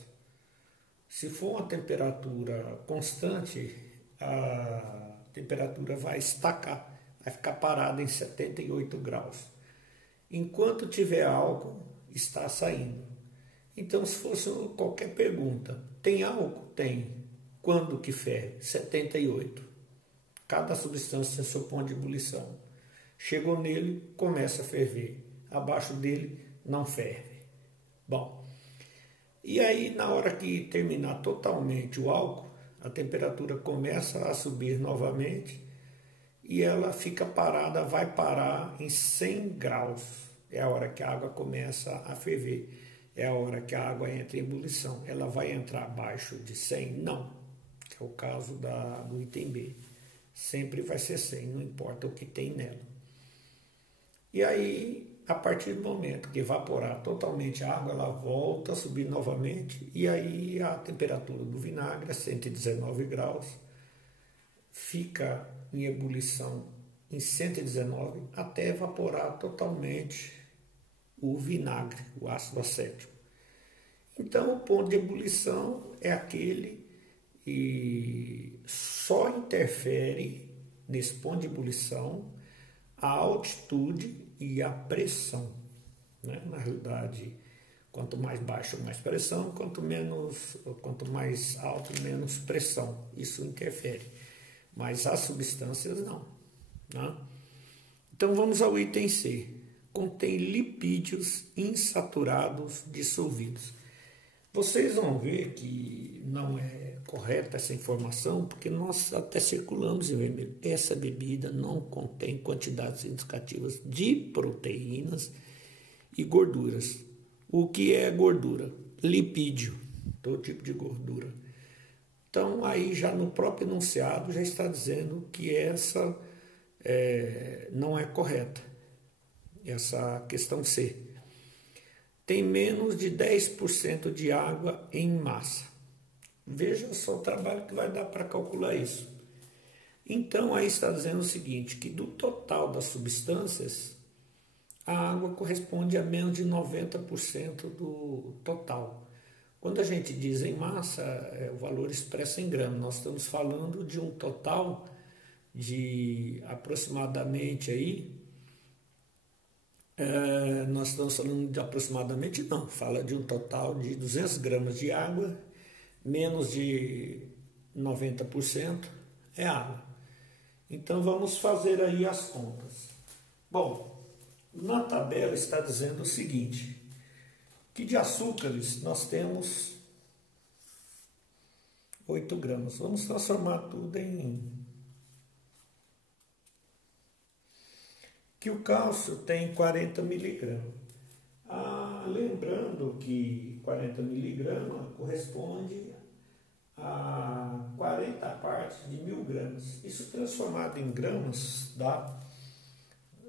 Se for uma temperatura constante, a temperatura vai estacar, vai ficar parada em 78 graus. Enquanto tiver álcool, está saindo. Então, se fosse qualquer pergunta, tem álcool? Tem. Quando que ferve? 78. Cada substância tem seu ponto de ebulição. Chegou nele, começa a ferver. Abaixo dele, não ferve. Bom, e aí na hora que terminar totalmente o álcool, a temperatura começa a subir novamente e ela fica parada, vai parar em 100 graus. É a hora que a água começa a ferver. É a hora que a água entra em ebulição. Ela vai entrar abaixo de 100? Não. É o caso do item B. Sempre vai ser 100, não importa o que tem nela. E aí, a partir do momento que evaporar totalmente a água, ela volta a subir novamente. E aí a temperatura do vinagre é 119 graus. Fica em ebulição em 119 até evaporar totalmente o vinagre, o ácido acético. Então, o ponto de ebulição é aquele e só interfere nesse ponto de ebulição a altitude e a pressão. Né? Na realidade, quanto mais baixa, mais pressão, quanto mais alto, menos pressão. Isso interfere. Mas as substâncias não. Né? Então vamos ao item C. Contém lipídios insaturados dissolvidos. Vocês vão ver que não é correta essa informação, porque nós até circulamos em vermelho. Essa bebida não contém quantidades significativas de proteínas e gorduras. O que é gordura? Lipídio, todo tipo de gordura. Então, aí já no próprio enunciado já está dizendo que essa não é correta, essa questão C. Tem menos de 10% de água em massa. Veja só o trabalho que vai dar para calcular isso. Então, aí está dizendo o seguinte, que do total das substâncias, a água corresponde a menos de 90% do total. Quando a gente diz em massa, o valor expresso em gramas. Nós estamos falando de um total de aproximadamente aí, nós estamos falando de aproximadamente, não, fala de um total de 200 gramas de água, menos de 90% é água. Então vamos fazer aí as contas. Bom, na tabela está dizendo o seguinte, que de açúcares nós temos 8 gramas. Vamos transformar tudo em... que o cálcio tem 40 miligramas. Lembrando que 40 miligramas corresponde a 40 partes de 1000 gramas. Isso transformado em gramas dá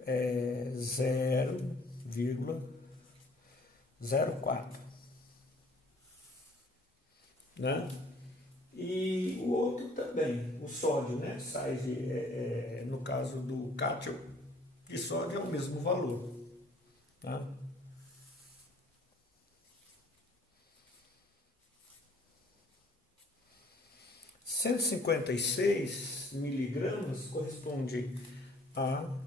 0,04. Né? E o outro também, o sódio, né? Sai no caso do cátion de sódio é o mesmo valor. Tá? Cento e 156 miligramas corresponde a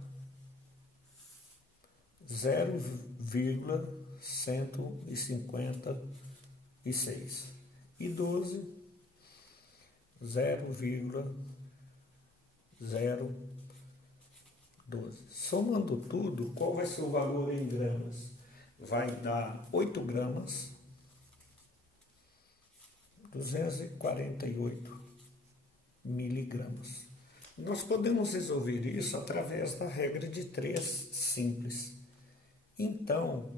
0,156 e 12 0,012. Somando tudo, qual vai ser o valor em gramas? Vai dar 8 gramas, 248 miligramas. Nós podemos resolver isso através da regra de 3 simples. Então,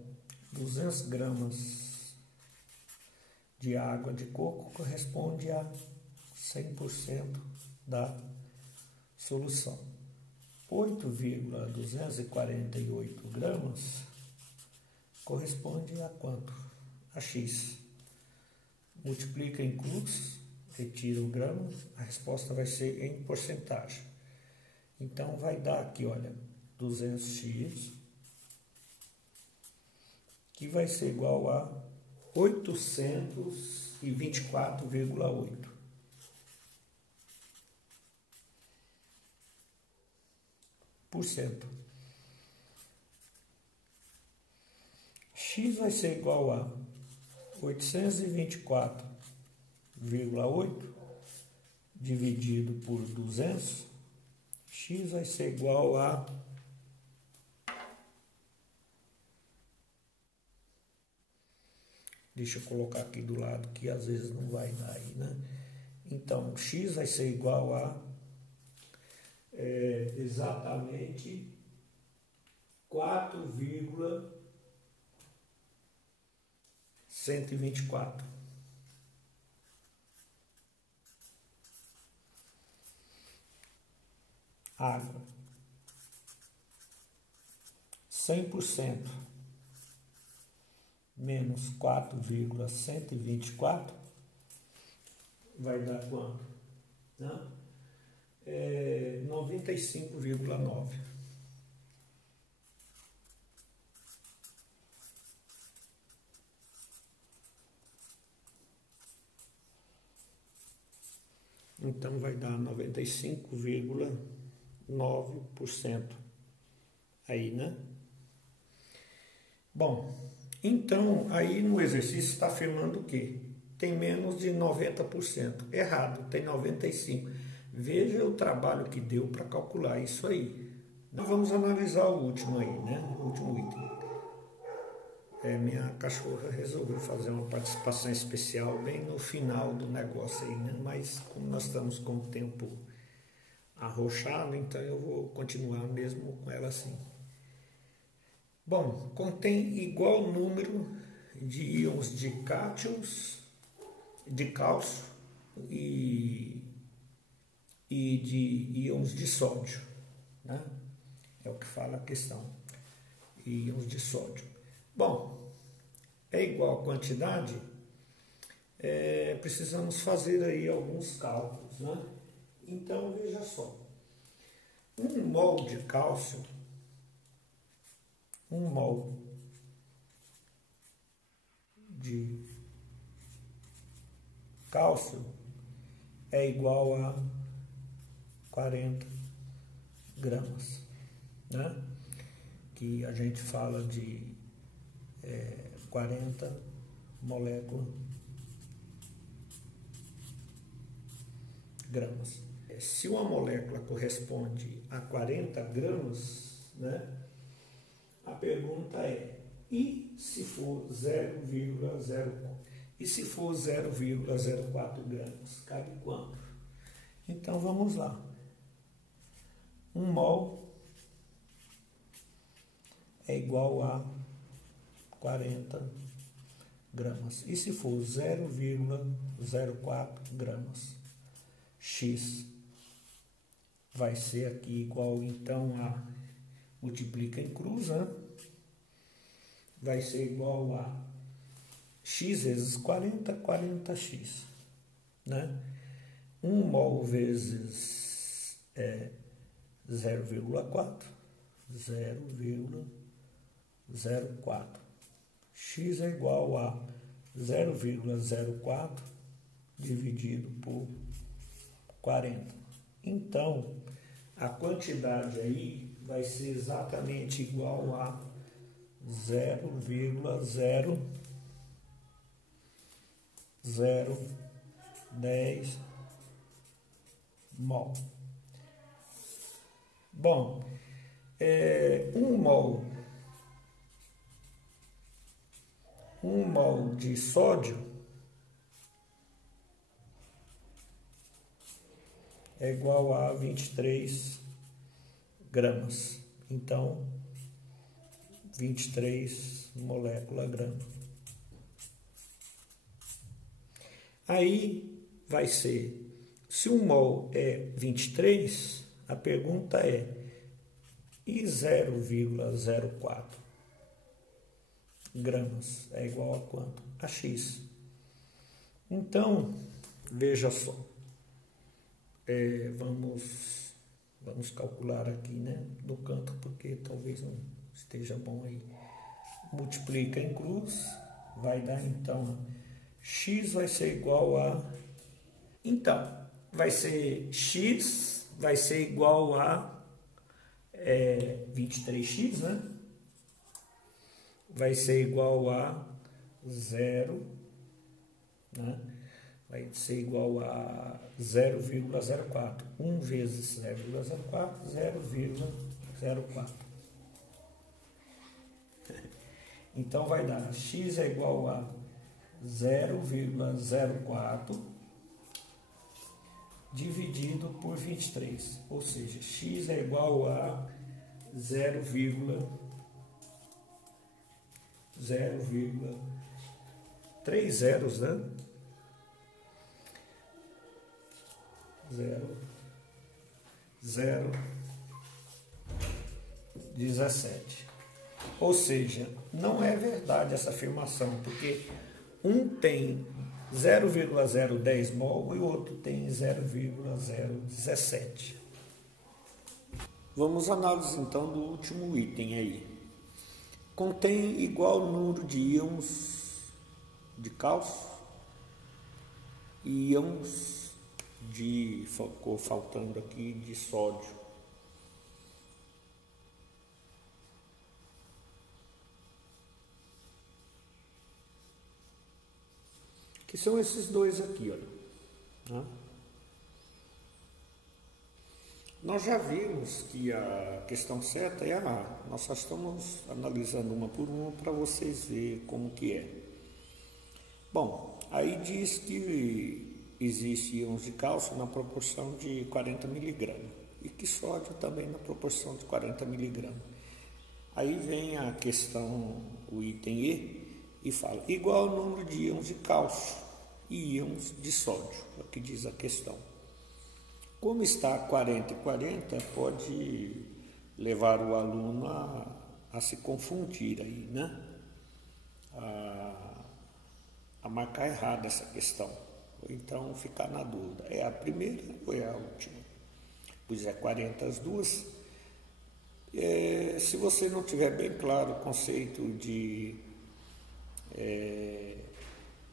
200 gramas de água de coco corresponde a 100% da solução. 8,248 gramas corresponde a quanto? A X. Multiplica em cruz, retira o grama, a resposta vai ser em porcentagem. Então vai dar aqui, olha, 200x, que vai ser igual a 824,8. X vai ser igual a 824,8 dividido por 200. X vai ser igual a deixa eu colocar aqui do lado que às vezes não vai dar aí, né? Então, X vai ser igual a exatamente 4,124. Água. 100% menos 4,124 vai dar quanto? Né? 95,9. Então vai dar 95,9% aí, né? Bom, então aí no exercício está afirmando o quê? Tem menos de 90%. Errado, tem 95%. Veja o trabalho que deu para calcular isso aí. Então vamos analisar o último aí, né? O último item. Minha cachorra resolveu fazer uma participação especial bem no final do negócio aí, né? Mas como nós estamos com o tempo arrochado, então eu vou continuar mesmo com ela assim. Bom, contém igual número de íons de cátions, de cálcio e de íons de sódio, né? É o que fala a questão, íons de sódio. Bom, é igual a quantidade, precisamos fazer aí alguns cálculos, né? Então, veja só, 1 mol de cálcio, 1 mol de cálcio é igual a 40 gramas, né? Que a gente fala de 40 moléculas gramas. Se uma molécula corresponde a 40 gramas, né? A pergunta é, e se for 0,04? E se for 0,04 gramas, cabe quanto? Então vamos lá. 1 mol é igual a 40 gramas. E se for 0,04 gramas? X vai ser aqui igual então a, multiplica em cruz, né? Vai ser igual a x vezes 40, 40x, né? 1 mol vezes 0,4, 0,04. X é igual a 0,04 dividido por 40. Então, a quantidade aí vai ser exatamente igual a 0,010 mol. Bom, 1 mol de sódio é igual a 23 gramas. Então, 23 molécula grama. Aí vai ser, se 1 mol é 23, a pergunta é, e 0,04 gramas é igual a quanto? A X. Então, veja só, vamos calcular aqui, né, no canto, porque talvez não esteja bom aí. Multiplica em cruz, vai dar então, X vai ser igual a, então, vai ser X, vai ser igual a 23x, né? Vai ser igual a 0, né? Vai ser igual a 0,04. 1 vezes 0,04, 0,04. Então vai dar x é igual a 0,04 dividido por 23, ou seja, x é igual a 0,3 zeros, né? 0,17. Ou seja, não é verdade essa afirmação, porque um tem 0,010 mol e o outro tem 0,017. Vamos à análise então do último item aí. Contém igual número de íons de cálcio e íons ficou faltando aqui, de sódio. Que são esses dois aqui, olha. Né? Nós já vimos que a questão certa é a A. Nós só estamos analisando uma por uma para vocês verem como que é. Bom, aí diz que existe íons de cálcio na proporção de 40 mg e que sódio também na proporção de 40 mg. Aí vem a questão, o item E fala igual ao número de íons de cálcio e íons de sódio, é o que diz a questão. Como está 40 e 40, pode levar o aluno a se confundir aí, né? A marcar errado essa questão, ou então ficar na dúvida, é a primeira ou é a última? Pois é 40 as duas. Se você não tiver bem claro o conceito de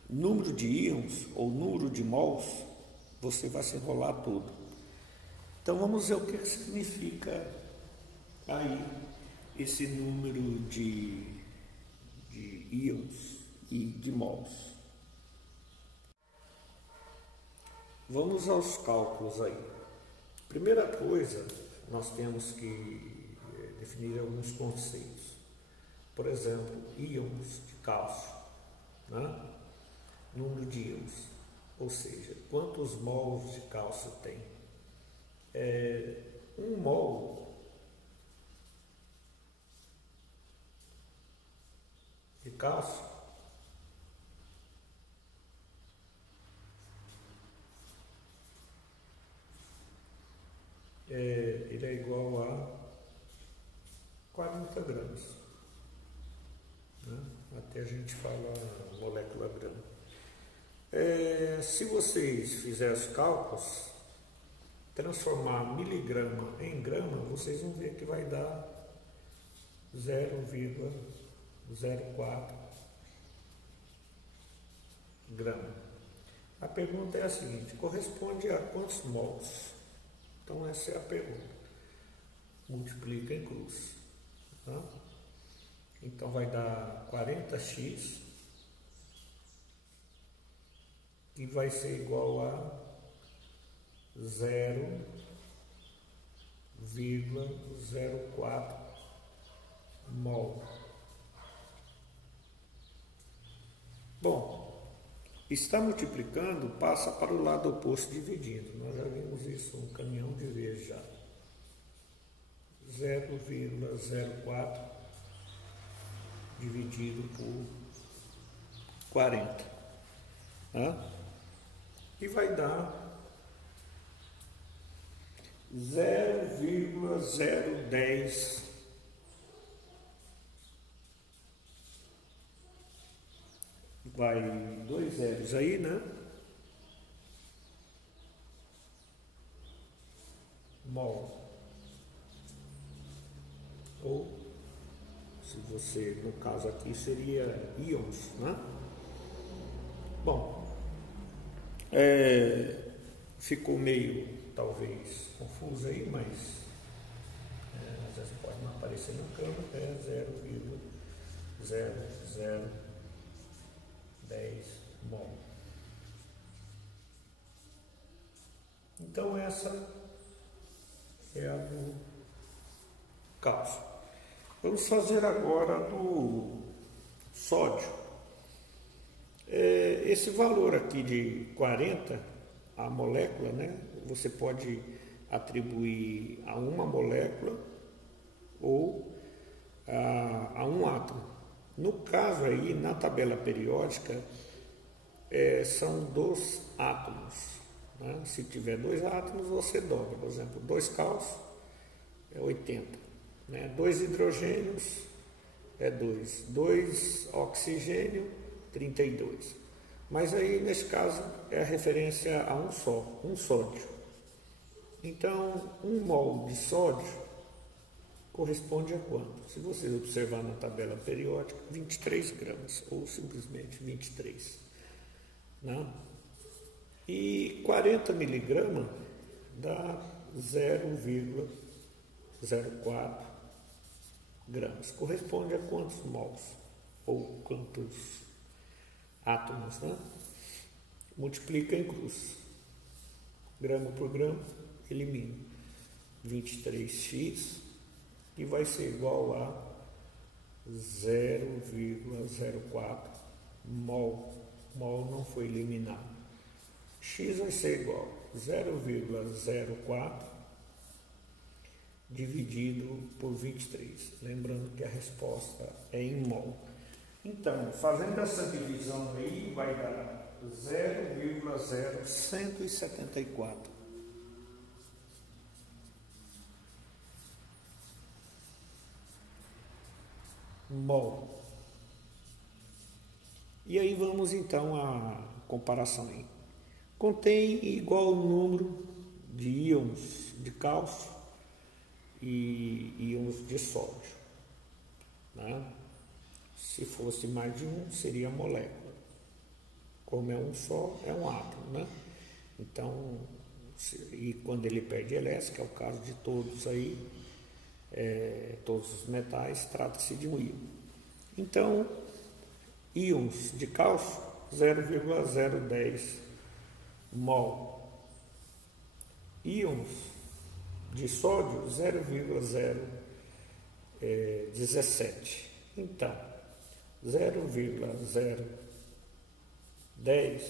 número de íons ou número de mols, você vai se enrolar tudo. Então vamos ver o que significa aí esse número de íons e de mols. Vamos aos cálculos aí. Primeira coisa, nós temos que definir alguns conceitos. Por exemplo, íons de cálcio, né? Número de íons, ou seja, quantos mols de cálcio tem? 1 mol de cálcio ele é igual a 40 gramas, né? Até a gente fala molécula grama. Se vocês fizerem os cálculos, transformar miligrama em grama, vocês vão ver que vai dar 0,04 grama. A pergunta é a seguinte: corresponde a quantos mols? Então essa é a pergunta. Multiplica em cruz. Tá? Então vai dar 40x, que vai ser igual a 0,04 mol. Bom, está multiplicando, passa para o lado oposto dividindo. Nós já vimos isso um caminhão de vezes já. 0,04 dividido por 40. Tá? E vai dar 0,010 vai 2 zeros aí, né? Mol. Ou, se você, no caso aqui, seria íons, né? Bom, ficou meio, talvez, confuso aí, mas às vezes pode não aparecer na câmera, é 0,0010 mol. Então essa é a do cálcio. Vamos fazer agora do sódio. Esse valor aqui de 40, a molécula, né? Você pode atribuir a uma molécula ou a um átomo. No caso aí, na tabela periódica, são 2 átomos. Né? Se tiver 2 átomos, você dobra. Por exemplo, 2 cálcio é 80. Né? 2 hidrogênios é 2. 2 oxigênio, 32. Mas aí, nesse caso, é a referência a um só, um sódio. Então, 1 mol de sódio corresponde a quanto? Se vocês observar na tabela periódica, 23 gramas, ou simplesmente 23. Né? E 40 miligramas dá 0,04 gramas. Corresponde a quantos mols? Ou quantos átomos, né? Multiplica em cruz. Grama por grama, elimina 23x e vai ser igual a 0,04 mol. Mol não foi eliminado. X vai ser igual a 0,04 dividido por 23. Lembrando que a resposta é em mol. Então, fazendo essa divisão aí, vai dar 0,0174. Mol. E aí vamos então à comparação aí. Contém igual número de íons de cálcio e íons de sódio. Né? Se fosse mais de um, seria molécula. Como é um só, é um átomo, né? Então, e quando ele perde elétrica, é o caso de todos aí, todos os metais, trata-se de um íon. Então, íons de cálcio, 0,010 mol. Íons de sódio, 0,017. Então, 0,010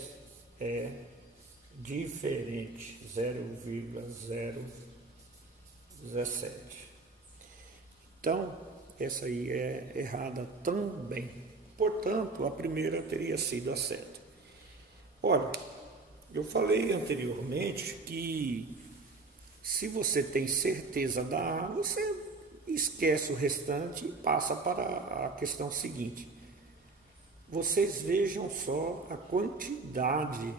é diferente, 0,017. Então, essa aí é errada também. Portanto, a primeira teria sido a certa. Ora, eu falei anteriormente que se você tem certeza da A, você esquece o restante e passa para a questão seguinte. Vocês vejam só a quantidade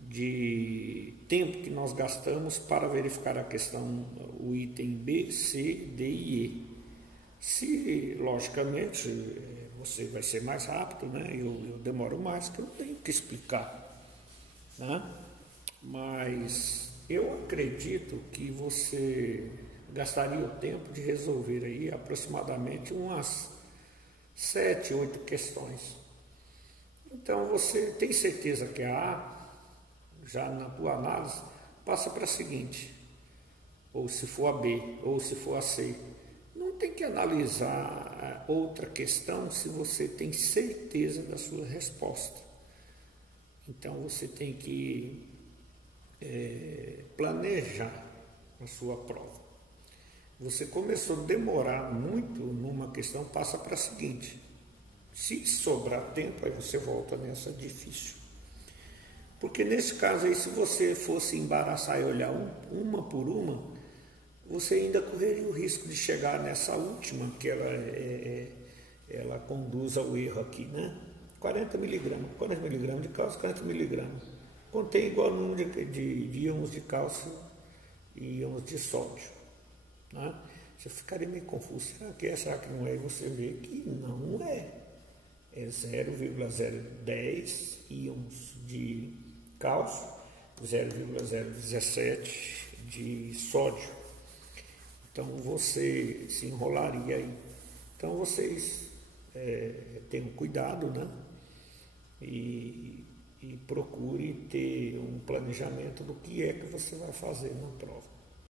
de tempo que nós gastamos para verificar a questão, o item B, C, D e E. Se, logicamente, você vai ser mais rápido, né? Eu demoro mais, que eu tenho que explicar, né? Mas eu acredito que você gastaria o tempo de resolver aí aproximadamente umas 7, 8 questões. Então você tem certeza que a A, já na tua análise, passa para a seguinte, ou se for a B, ou se for a C. Não tem que analisar outra questão se você tem certeza da sua resposta. Então você tem que planejar a sua prova. você começou a demorar muito numa questão, passa para a seguinte. Se sobrar tempo, aí você volta nessa difícil. Porque nesse caso aí, se você fosse embaraçar e olhar uma por uma, você ainda correria o risco de chegar nessa última, que ela conduz ao erro aqui, né? 40 miligramas de cálcio, 40 miligramas. Contém igual número de íons de cálcio e íons de sódio. Né? Você ficaria meio confuso, será que é, será que não é? E você vê que não é. É 0,010 íons de cálcio, 0,017 de sódio. Então você se enrolaria aí. Então vocês tenham cuidado, né? E procure ter um planejamento do que é que você vai fazer na prova.